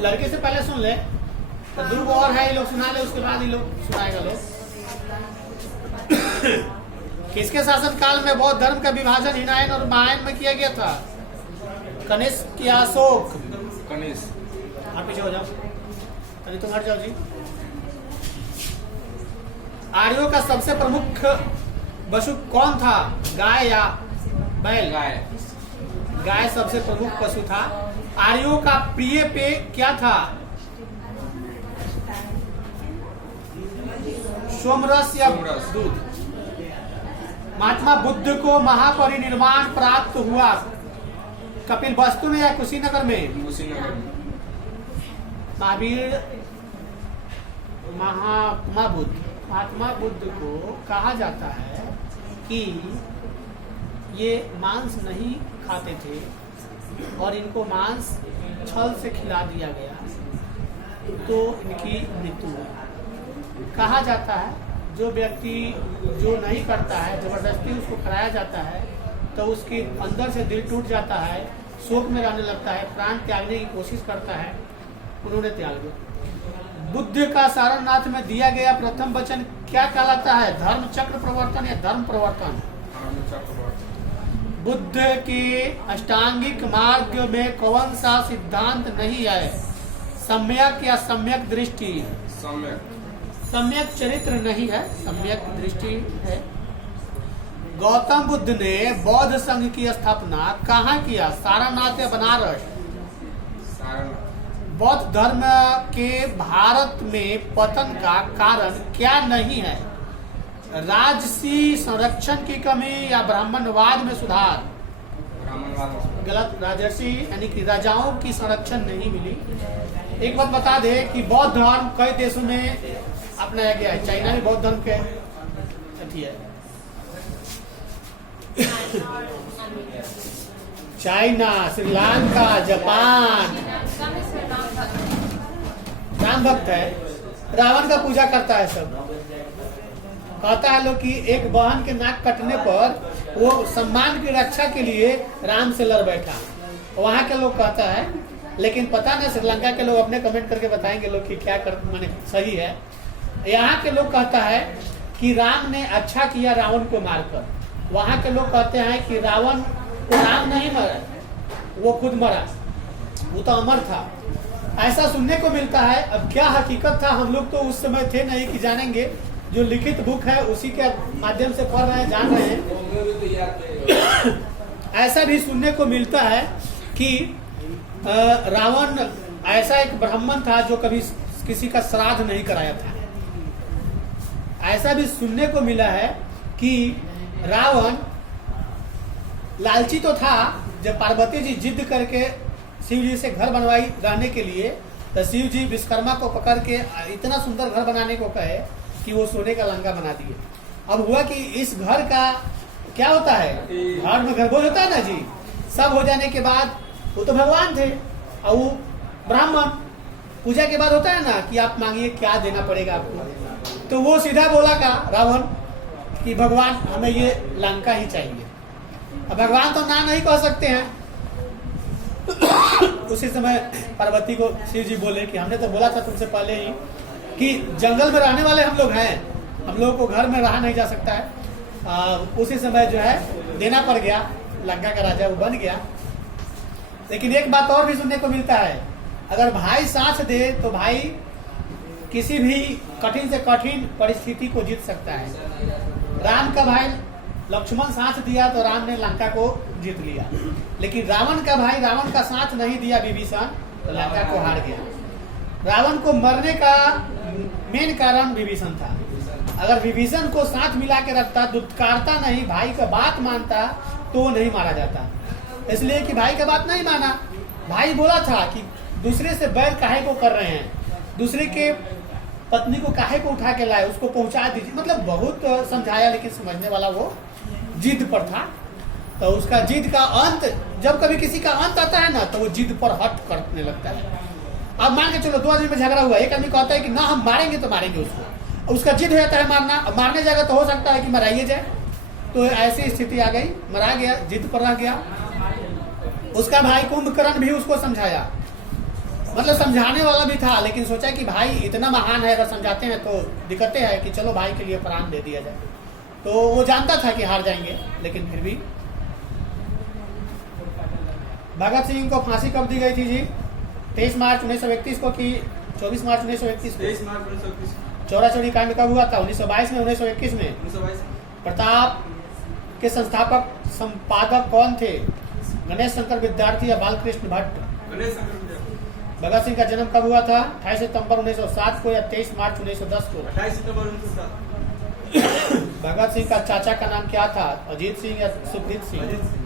लड़के से पहले सुन ले, तो ध्रुव और है, ये लोग सुना ले, उसके बाद ये लोग सुनाएगा लोग। किसके शासन काल में बौद्ध धर्म का विभाजन हिनायन और महायान में किया गया था? कनिष्क या अशोक? कनिष्क। आप पीछे हो जाओ, अरे तुम हट जाओ जी। आर्यों का सबसे प्रमुख पशु कौन था? गाय या बैल? गाय। गाय सबसे प्रमुख पशु था। आर्यों का प्रिय पेय क्या था? सोमरस या दूध? महात्मा बुद्ध को महापरिनिर्वाण प्राप्त हुआ कपिलवस्तु में या कुशीनगर में? कुशीनगर में। महावीर महात्मा बुद्ध को कहा जाता है कि ये मांस नहीं खाते थे और इनको मांस छल से खिला दिया गया तो इनकी मृत्यु हुई। कहा जाता है जो व्यक्ति जो नहीं करता है, जबरदस्ती उसको खिलाया जाता है तो उसके अंदर से दिल टूट जाता है, शोक में रहने लगता है, प्राण त्यागने की कोशिश करता है। उन्होंने त्याग दिया। बुद्ध का सारनाथ में दिया गया प्रथम वचन क्या कहलाता है? धर्म चक्र प्रवर्तन या धर्म प्रवर्तन? बुद्ध के अष्टांगिक मार्ग में कौन सा सिद्धांत नहीं है? सम्यक या सम्यक दृष्टि? सम्यक। सम्यक चरित्र नहीं है, सम्यक दृष्टि है। गौतम बुद्ध ने बौद्ध संघ की स्थापना कहाँ किया? सारनाथ या बनारस? सारनाथ। बौद्ध धर्म के भारत में पतन का कारण क्या नहीं है? राजसी संरक्षण की कमी या ब्राह्मणवाद में सुधार? ब्राह्मणवाद। गलत। राजसी यानी कि राजाओं की संरक्षण नहीं मिली। एक बात बता दे कि बौद्ध धर्म कई देशों में अपनाया गया है। चाइना में बौद्ध धर्म के अथी है। China, Sri Lanka, Japan. राम भक्त है, रावण का पूजा करता है सब। कहता है लोग कि एक बहन के नाक कटने पर वो सम्मान की रक्षा के लिए राम से लड़ बैठा। वहाँ के लोग कहता है, लेकिन पता नहीं श्रीलंका के लोग अपने कमेंट करके बताएंगे लोग कि क्या कर माने सही है। यहाँ के लोग कहता है कि राम ने अच्छा किया रावण को मारकर। वहाँ के लोग कहते हैं कि रावण राम नहीं मरा, वो खुद मरा, वो तो अमर था। ऐसा सुनने को मिलता है। अब क्या हकीकत था हम लोग तो उस समय थे नहीं कि जानेंगे। जो लिखित बुक है उसी के माध्यम से पढ़ रहे हैं, जान रहे हैं। ऐसा भी सुनने को मिलता है कि रावण ऐसा एक ब्राह्मण था जो कभी किसी का श्राद्ध नहीं कराया था। ऐसा भी सुनने को मिला है कि रावण लालची तो था। जब पार्वती जी जिद करके शिव जी से घर बनवाई रहने के लिए, तो शिव जी विश्वकर्मा को पकड़ के इतना सुंदर घर बनाने को कहे कि वो सोने का लंका बना दिए। अब हुआ कि इस घर का क्या होता है, घर में गर्भोज होता है ना जी। सब हो जाने के बाद वो तो भगवान थे और वो ब्राह्मण, पूजा के बाद होता है ना कि आप मांगिए क्या देना पड़ेगा आपको। तो वो सीधा बोला का रावण कि भगवान हमें ये लंका ही चाहिए। अब भगवान तो ना नहीं कह सकते हैं। उसी समय पार्वती को शिव जी बोले कि हमने तो बोला था तुमसे पहले ही कि जंगल में रहने वाले हम लोग हैं, हम लोगों को घर में रहा नहीं जा सकता है। उसी समय जो है देना पड़ गया, लंका का राजा वो बन गया। लेकिन एक बात और भी सुनने को मिलता है, अगर भाई साथ दे तो भाई किसी भी कठिन से कठिन परिस्थिति को जीत सकता है। राम का भाई लक्ष्मण साथ दिया तो राम ने लंका को जीत लिया, लेकिन रावण का भाई रावण का साथ नहीं दिया विभीषण, तो लंका को हार गया। रावण को मरने का मेन कारण विभीषण था। अगर विभीषण को साथ मिला के रखता, दुत्कारता नहीं, भाई का बात मानता तो नहीं मारा जाता। इसलिए कि भाई का बात नहीं माना। भाई बोला था कि दूसरे से बैर काहे को कर रहे हैं, दूसरे के पत्नी को काहे को उठा के लाए, उसको पहुंचा दीजिए। मतलब बहुत समझाया, लेकिन समझने वाला वो जिद पर था। तो उसका जिद का अंत, जब कभी किसी का अंत आता है ना तो वो जिद पर हट करने लगता है। अब मान के चलो 2 आदमी में झगड़ा हुआ, एक आदमी कहता है कि ना हम मारेंगे तो मारेंगे उसको, उसका जिद हो जाता है मारना। अब मारने जाएगा तो हो सकता है कि मराइए जाए, तो ऐसी स्थिति आ गई, मरा गया, जिद पर रह गया। उसका भाई कुंभकर्ण भी उसको समझाया, मतलब समझाने वाला भी था, लेकिन सोचा कि भाई इतना महान है, अगर समझाते हैं तो दिक्कतें है कि चलो भाई के लिए प्राण दे दिया जाए। तो वो जानता था कि हार जाएंगे, लेकिन फिर भी। भगत सिंह को फांसी कब दी गई थी जी? 23 मार्च 1931 को कि 24 मार्च 1931 को? 23 मार्च 1931 चौरा चौरी कांड कब हुआ था? 1922 में, 1921 में? 1922 प्रताप के संस्थापक संपादक कौन थे? गणेश शंकर विद्यार्थी या बालकृष्ण भट्ट? गणेश शंकर विद्यार्थी। भगत सिंह का जन्म कब हुआ था? 28 सितंबर 1907 को या 23 मार्च 1910 को? 28 सितंबर 1907। भगत सिंह का चाचा का नाम क्या था? अजीत सिंह या सुखदीप सिंह? अजीत सिंह।